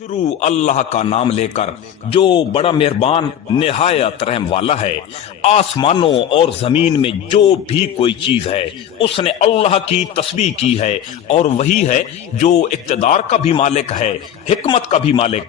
शुरू अल्लाह का नाम लेकर जो बड़ा मेहरबान निहायत रहम वाला है। आसमानों और जमीन में जो भी कोई चीज है उसने अल्लाह की तस्बीह की है और वही है जो इक्तदार का भी मालिक है, हिकमत का भी मालिक।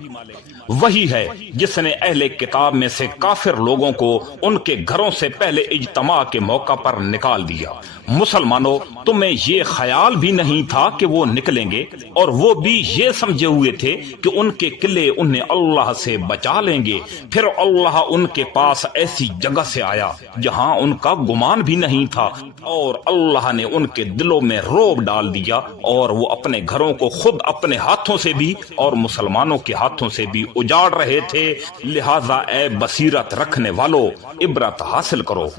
वही है जिसने अहले किताब में से काफिर लोगों को उनके घरों से पहले इज्तमा के मौका पर निकाल दिया। मुसलमानों, तुम्हें ये ख्याल भी नहीं था कि वो निकलेंगे, और वो भी ये समझे हुए थे कि उनके किले उन्हें अल्लाह से बचा लेंगे। फिर अल्लाह उनके पास ऐसी जगह से आया जहां उनका गुमान भी नहीं था, और अल्लाह ने उनके दिलों में रोब डाल दिया, और वो अपने घरों को खुद अपने हाथों से भी और मुसलमानों के हाथों से भी उजाड़ रहे थे। लिहाजा ए बसीरत रखने वालों, इबरत हासिल करो।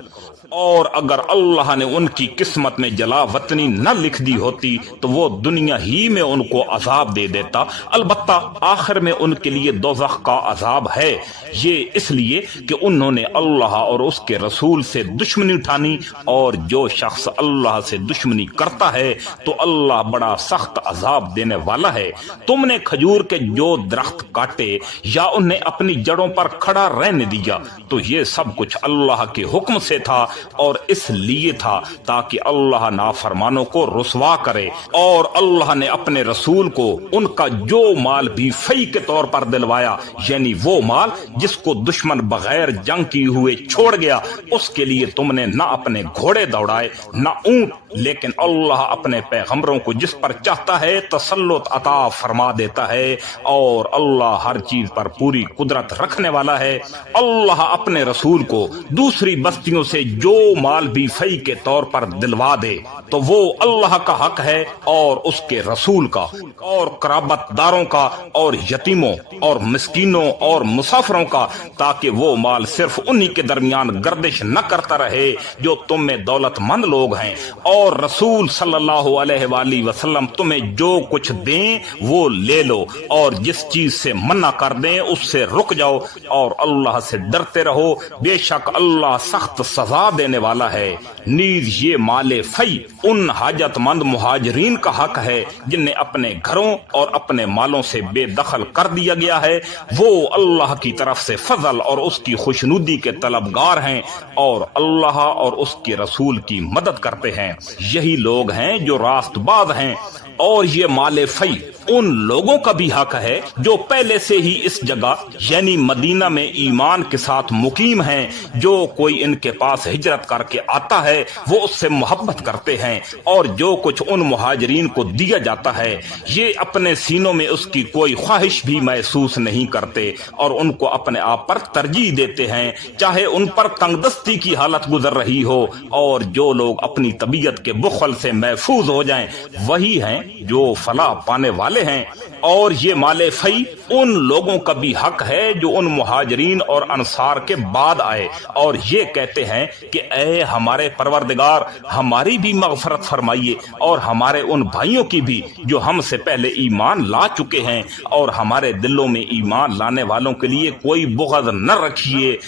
और अगर अल्लाह ने उनकी किस्मत में जला वतनी न लिख दी होती तो वो दुनिया ही में उनको अजाब दे देता। अलबत्ता आखिर में उनके लिए दोज़ख का अजाब है। ये इसलिए कि उन्होंने अल्लाह और उसके रसूल से दुश्मनी ठानी, और जो शख्स अल्लाह से दुश्मनी करता है तो अल्लाह बड़ा सख्त अजाब देने वाला है। तुमने खजूर के जो दरख्त काटे या उन्हें अपनी जड़ों पर खड़ा रहने दिया तो ये सब कुछ अल्लाह के हुक्म से था, और इसलिए था ताकि अल्लाह नाफरमानों को रुसवा करे। और अल्लाह ने अपने रसूल को उनका जो माल भी फई के तौर पर दिलवाया, यानी वो माल जिसको दुश्मन बगैर जंग किए हुए छोड़ गया, उसके लिए तुमने न अपने घोड़े दौड़ाए न ऊंट, लेकिन अल्लाह अपने पैगंबरों को जिस पर चाहता है तसल्लुत अता फरमा देता है, और अल्लाह हर चीज पर पूरी कुदरत रखने वाला है। अल्लाह अपने रसूल को दूसरी बस्तियों से जो माल भी फई के तौर पर दिलवा दे तो वो अल्लाह का हक है और उसके रसूल का, और कराबतदारों का, और यतीमों और मिस्कीनों और मुसाफिरों का, ताकि वो माल सिर्फ उन्हीं के दरमियान गर्दिश न करता रहे जो तुम में दौलतमंद लोग हैं। और रसूल सल्लल्लाहु अलैहि वसल्लम तुम्हें जो कुछ दें वो ले लो, और जिस चीज से मना कर दें उससे रुक जाओ, और अल्लाह से डरते रहो, बेशक अल्लाह सख्त सजा देने वाला है। नीज ये माले फई उन हाजतमंद मुहाजिरीन का हक है जिन्हें अपने घरों और अपने मालों से बेदखल कर दिया गया है। वो अल्लाह की तरफ से फजल और उसकी खुशनुदी के तलबगार हैं, और अल्लाह और उसके रसूल की मदद करते हैं। यही लोग हैं जो रास्तबाज हैं। और ये माले फई उन लोगों का भी हक है जो पहले से ही इस जगह यानी मदीना में ईमान के साथ मुकीम हैं। जो कोई इनके पास हिजरत करके आता है वो उससे मोहब्बत करते हैं, और जो कुछ उन मुहाजिरीन को दिया जाता है ये अपने सीनों में उसकी कोई ख्वाहिश भी महसूस नहीं करते, और उनको अपने आप पर तरजीह देते हैं चाहे उन पर तंगदस्ती की हालत गुजर रही हो। और जो लोग अपनी तबीयत के बुखल से महफूज हो जाएं वही हैं जो फलाह पाने वाले हैं। और ये माले फई उन लोगों का भी हक है जो उन मुहाजिरीन और अंसार के बाद आए और ये कहते हैं कि ऐ हमारे परवरदिगार, हमारी भी मगफरत फरमाइए और हमारे उन भाइयों की भी जो हमसे पहले ईमान ला चुके हैं, और हमारे दिलों में ईमान लाने वालों के लिए कोई बुग़्ज़ न रखिए।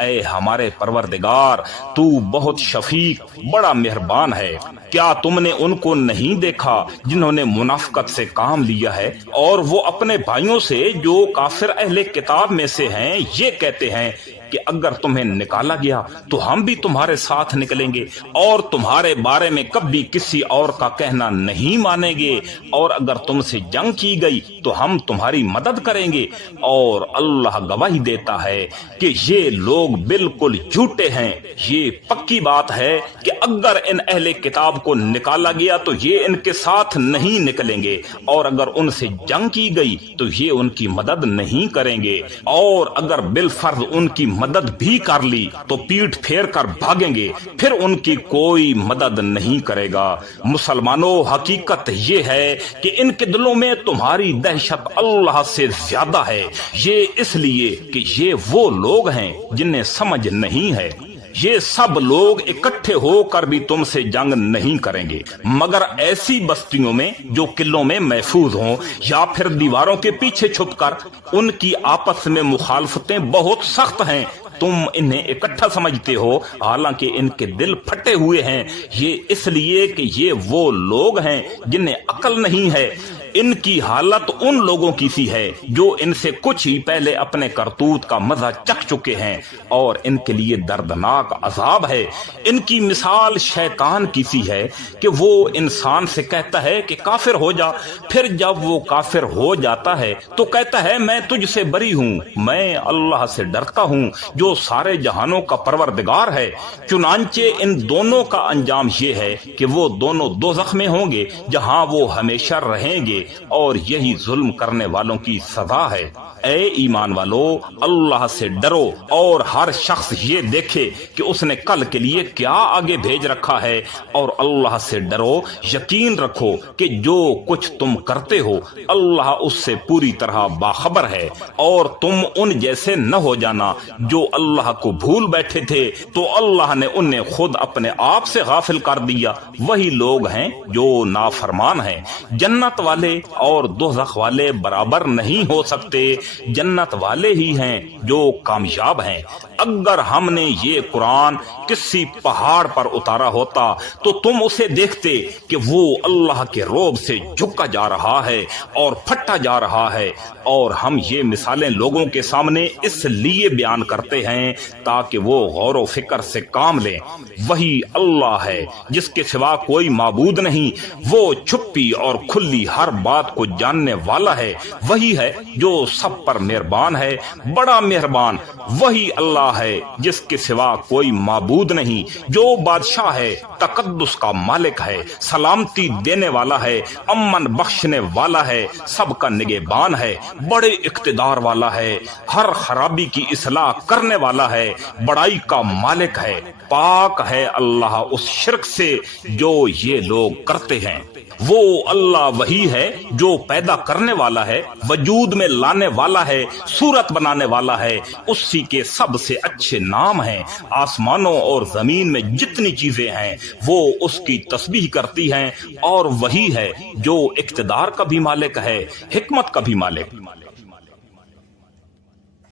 ऐ हमारे परवरदिगार, तू बहुत शफीक बड़ा मेहरबान है। क्या तुमने उनको नहीं देखा जिन्होंने मुनाफिकत से काम लिया है, और वो अपने भाइयों से जो काफिर अहले किताब में से हैं ये कहते हैं कि अगर तुम्हें निकाला गया तो हम भी तुम्हारे साथ निकलेंगे, और तुम्हारे बारे में कभी किसी और का कहना नहीं मानेंगे, और अगर तुमसे जंग की गई तो हम तुम्हारी मदद करेंगे। और अल्लाह गवाही देता है कि ये लोग बिल्कुल झूठे हैं। ये पक्की बात है कि अगर इन अहले किताब को निकाला गया तो ये इनके साथ नहीं निकलेंगे, और अगर उनसे जंग की गई तो ये उनकी मदद नहीं करेंगे, और अगर बिलफर्ज उनकी मदद भी कर ली तो पीठ फेर कर भागेंगे, फिर उनकी कोई मदद नहीं करेगा। मुसलमानों, हकीकत ये है कि इनके दिलों में तुम्हारी दहशत अल्लाह से ज्यादा है। ये इसलिए कि ये वो लोग हैं जिन्हें समझ नहीं है। ये सब लोग इकट्ठे होकर भी तुमसे जंग नहीं करेंगे मगर ऐसी बस्तियों में जो किलों में महफूज हों, या फिर दीवारों के पीछे छुपकर। उनकी आपस में मुखालफतें बहुत सख्त हैं। तुम इन्हें इकट्ठा समझते हो, हालांकि इनके दिल फटे हुए हैं। ये इसलिए कि ये वो लोग हैं जिन्हें अकल नहीं है। इनकी हालत उन लोगों की सी है जो इनसे कुछ ही पहले अपने करतूत का मजा चख चुके हैं और इनके लिए दर्दनाक अजाब है। इनकी मिसाल शैतान की सी है कि वो इंसान से कहता है कि काफिर हो जा, फिर जब वो काफिर हो जाता है तो कहता है मैं तुझसे बरी हूँ, मैं अल्लाह से डरता हूँ जो सारे जहानों का परवरदिगार है। चुनांचे इन दोनों का अंजाम ये है कि वो दोनों दोज़ख में होंगे जहां वो हमेशा रहेंगे और यही जुल्म करने वालों की सजा है। ए ईमान वालो, अल्लाह से डरो और हर शख्स ये देखे कि उसने कल के लिए क्या आगे भेज रखा है, और अल्लाह से डरो, यकीन रखो कि जो कुछ तुम करते हो अल्लाह उससे पूरी तरह बाखबर है। और तुम उन जैसे न हो जाना जो अल्लाह को भूल बैठे थे तो अल्लाह ने उन्हें खुद अपने आप से गाफिल कर दिया। वही लोग हैं जो नाफरमान हैं। जन्नत वाले और दोज़ख वाले बराबर नहीं हो सकते, जन्नत वाले ही हैं जो कामयाब हैं। अगर हमने ये कुरान किसी पहाड़ पर उतारा होता तो तुम उसे देखते कि वो अल्लाह के रोब से झुका जा रहा है और फटा जा रहा है। और हम ये मिसालें लोगों के सामने इसलिए बयान करते हैं ताकि वो गौर व फिक्र से काम लें। वही अल्लाह है जिसके सिवा कोई माबूद नहीं, वो छुपी और खुली हर बात को जानने वाला है। वही है जो सब पर मेहरबान है, बड़ा मेहरबान। वही अल्लाह है जिसके सिवा कोई माबूद नहीं, जो बादशाह है, तकद्दुस का मालिक है, सलामती देने वाला है, अमन बख्शने वाला है, सबका निगहबान है, बड़े इख्तिदार वाला है, हर खराबी की इस्लाह करने वाला है, बड़ाई का मालिक है। पाक है अल्लाह उस शिर्क से जो ये लोग करते हैं। वो अल्लाह वही है जो पैदा करने वाला है, वजूद में लाने वाला है, सूरत बनाने वाला है। उसी के सबसे अच्छे नाम हैं। आसमानों और जमीन में जितनी चीजें हैं वो उसकी तस्बीह करती हैं। और वही है जो इख्तिदार का भी मालिक है, हिकमत का भी मालिक।